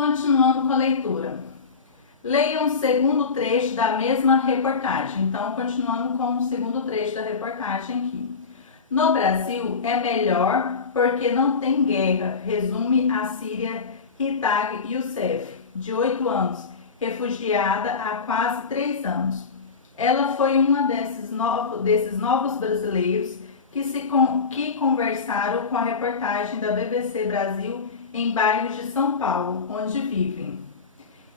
Continuando com a leitura. Leiam o segundo trecho da mesma reportagem. Então, continuando com o segundo trecho da reportagem aqui. No Brasil é melhor porque não tem guerra, resume a síria Ritag Youssef, de 8 anos, refugiada há quase 3 anos. Ela foi uma desses novos brasileiros que conversaram com a reportagem da BBC Brasil em bairros de São Paulo, onde vivem.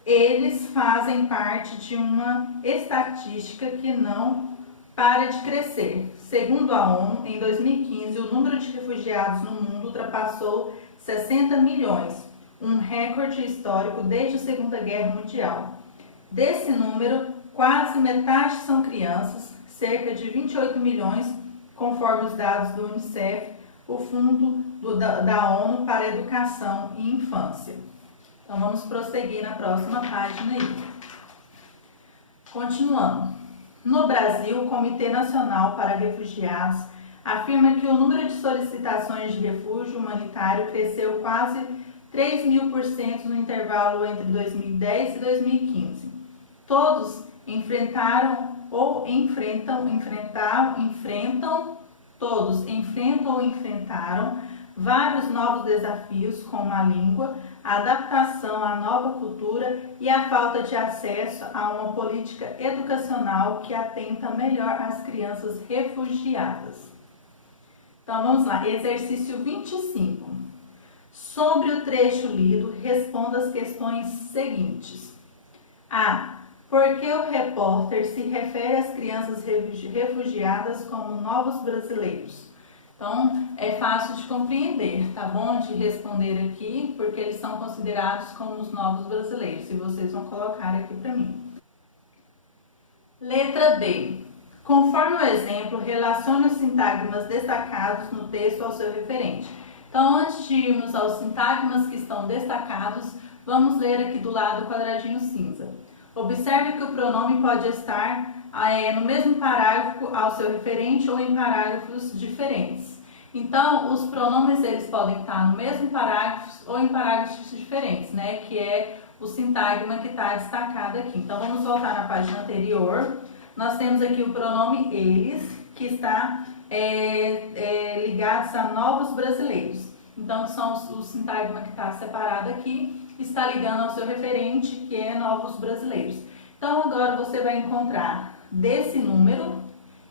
Eles fazem parte de uma estatística que não para de crescer. Segundo a ONU, em 2015, o número de refugiados no mundo ultrapassou 60 milhões, um recorde histórico desde a Segunda Guerra Mundial. Desse número, quase metade são crianças, cerca de 28 milhões, conforme os dados do Unicef, o Fundo da ONU para a Educação e Infância. Então, vamos prosseguir na próxima página aí. Continuando. No Brasil, o Comitê Nacional para Refugiados afirma que o número de solicitações de refúgio humanitário cresceu quase 3.000% no intervalo entre 2010 e 2015. Todos enfrentam ou enfrentaram vários novos desafios, como a língua, a adaptação à nova cultura e a falta de acesso a uma política educacional que atenta melhor às crianças refugiadas. Então vamos lá, exercício 25. Sobre o trecho lido, responda as questões seguintes. A. Por que o repórter se refere às crianças refugiadas como novos brasileiros? Então, é fácil de compreender, tá bom? De responder aqui, porque eles são considerados como os novos brasileiros. E vocês vão colocar aqui para mim. Letra B. Conforme o exemplo, relacione os sintagmas destacados no texto ao seu referente. Então, antes de irmos aos sintagmas que estão destacados, vamos ler aqui do lado o quadradinho cinza. Observe que o pronome pode estar no mesmo parágrafo ao seu referente ou em parágrafos diferentes. Então, os pronomes eles podem estar no mesmo parágrafo ou em parágrafos diferentes, né? Que é o sintagma que está destacado aqui. Então, vamos voltar na página anterior. Nós temos aqui o pronome eles, que está ligados a novos brasileiros. Então, são o sintagma que está separado aqui, está ligando ao seu referente, que é novos brasileiros. Então, agora você vai encontrar desse número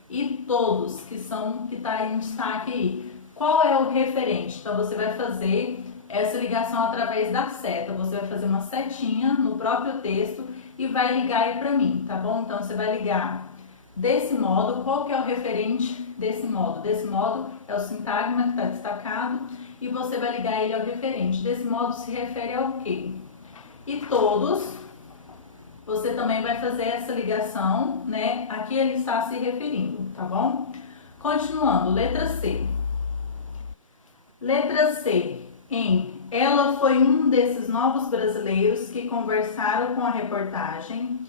e todos, que está em destaque aí. Qual é o referente? Então, você vai fazer essa ligação através da seta. Você vai fazer uma setinha no próprio texto e vai ligar aí para mim, tá bom? Então, você vai ligar desse modo. Qual que é o referente desse modo? Desse modo é o sintagma que está destacado e você vai ligar ele ao referente. Desse modo se refere ao quê? E todos, você também vai fazer essa ligação, né? Aqui ele está se referindo, tá bom? Continuando, letra C. Letra C, ela foi um desses novos brasileiros que conversaram com a reportagem,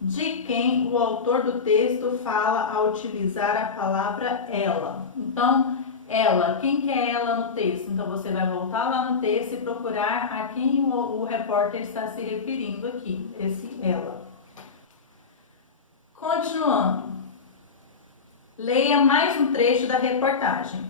de quem o autor do texto fala ao utilizar a palavra ela. Então, ela, quem que é ela no texto? Então, você vai voltar lá no texto e procurar a quem o repórter está se referindo aqui, esse ela. Continuando, leia mais um trecho da reportagem.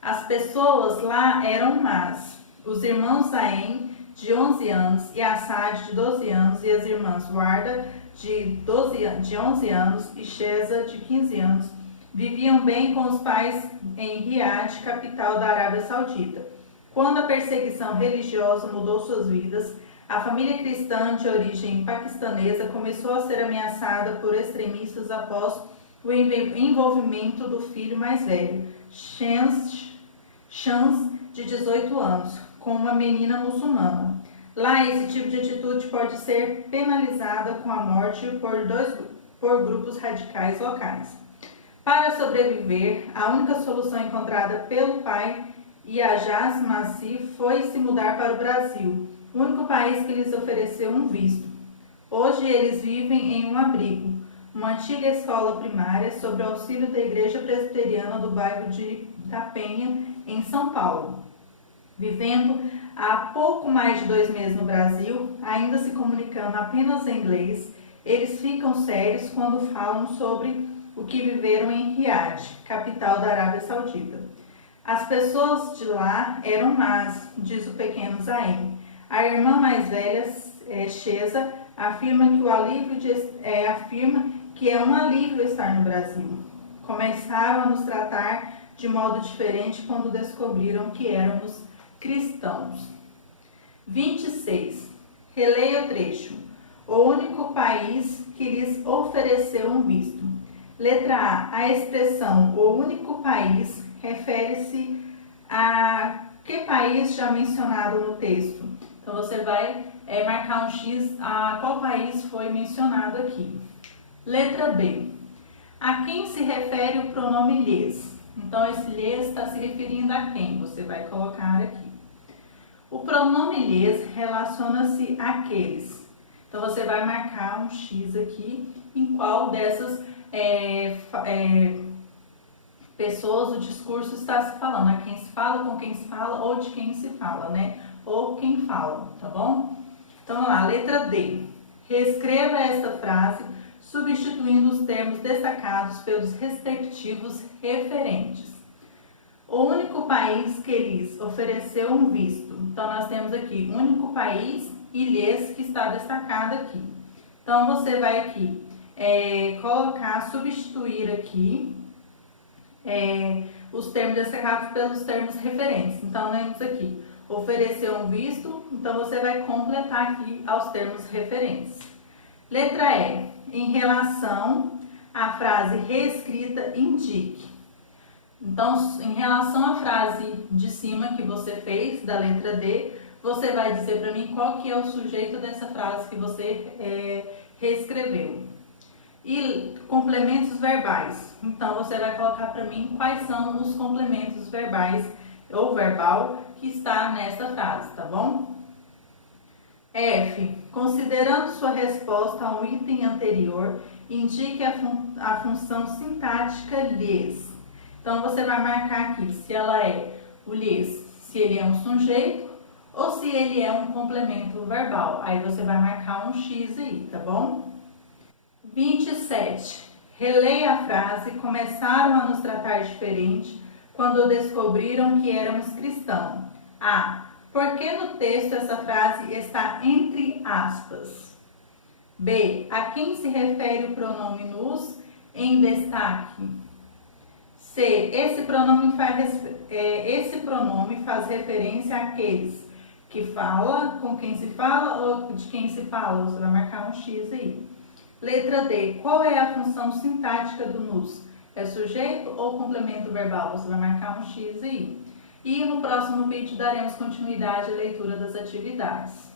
As pessoas lá eram más. Os irmãos Zaem, de 11 anos, e Assad, de 12 anos, e as irmãs Warda, de 11 anos, e Sheza, de 15 anos, viviam bem com os pais em Riad, capital da Arábia Saudita. Quando a perseguição religiosa mudou suas vidas, a família cristã de origem paquistanesa começou a ser ameaçada por extremistas após o envolvimento do filho mais velho, Shams, de 18 anos, com uma menina muçulmana. Lá, esse tipo de atitude pode ser penalizada com a morte por grupos radicais locais. Para sobreviver, a única solução encontrada pelo pai, Yajaz Massi, foi se mudar para o Brasil, o único país que lhes ofereceu um visto. Hoje eles vivem em um abrigo, uma antiga escola primária sob o auxílio da Igreja Presbiteriana do bairro de Itapenha, em São Paulo, vivendo há pouco mais de 2 meses no Brasil, ainda se comunicando apenas em inglês, eles ficam sérios quando falam sobre o que viveram em Riad, capital da Arábia Saudita. As pessoas de lá eram más, diz o pequeno Zaim. A irmã mais velha, Sheza, afirma que é um alívio estar no Brasil. Começaram a nos tratar de modo diferente quando descobriram que éramos cristãos. 26. Releia o trecho. O único país que lhes ofereceu um visto. Letra A. A expressão o único país refere-se a que país já mencionado no texto? Então, você vai marcar um X a qual país foi mencionado aqui. Letra B. A quem se refere o pronome lhes? Então, esse lhes está se referindo a quem? Você vai colocar aqui. O pronome lhes relaciona-se àqueles. Então, você vai marcar um X aqui em qual dessas pessoas o discurso está se falando. A quem se fala, com quem se fala ou de quem se fala, né? Ou quem fala, tá bom? Então, vamos lá, letra D. Reescreva esta frase substituindo os termos destacados pelos respectivos referentes. O único país que lhes ofereceu um visto. Então, nós temos aqui o único país e lhes que está destacado aqui. Então, você vai aqui substituir aqui os termos destacados pelos termos referentes. Então, temos aqui, ofereceu um visto, então você vai completar aqui aos termos referentes. Letra E, em relação à frase reescrita, indique. Então, em relação à frase de cima que você fez, da letra D, você vai dizer para mim qual que é o sujeito dessa frase que você reescreveu. E complementos verbais. Então, você vai colocar para mim quais são os complementos verbais ou verbal que está nessa frase, tá bom? F. Considerando sua resposta a um item anterior, indique a função sintática lhes. Então, você vai marcar aqui se ela é o lhes, se ele é um sujeito ou se ele é um complemento verbal. Aí, você vai marcar um X aí, tá bom? 27. Releia a frase, começaram a nos tratar diferente quando descobriram que éramos cristãos. A. Por que no texto essa frase está entre aspas? B. A quem se refere o pronome nos em destaque? C. Esse pronome faz referência àqueles que fala, com quem se fala ou de quem se fala. Você vai marcar um X aí. Letra D. Qual é a função sintática do nos? É sujeito ou complemento verbal? Você vai marcar um X aí. E no próximo vídeo daremos continuidade à leitura das atividades.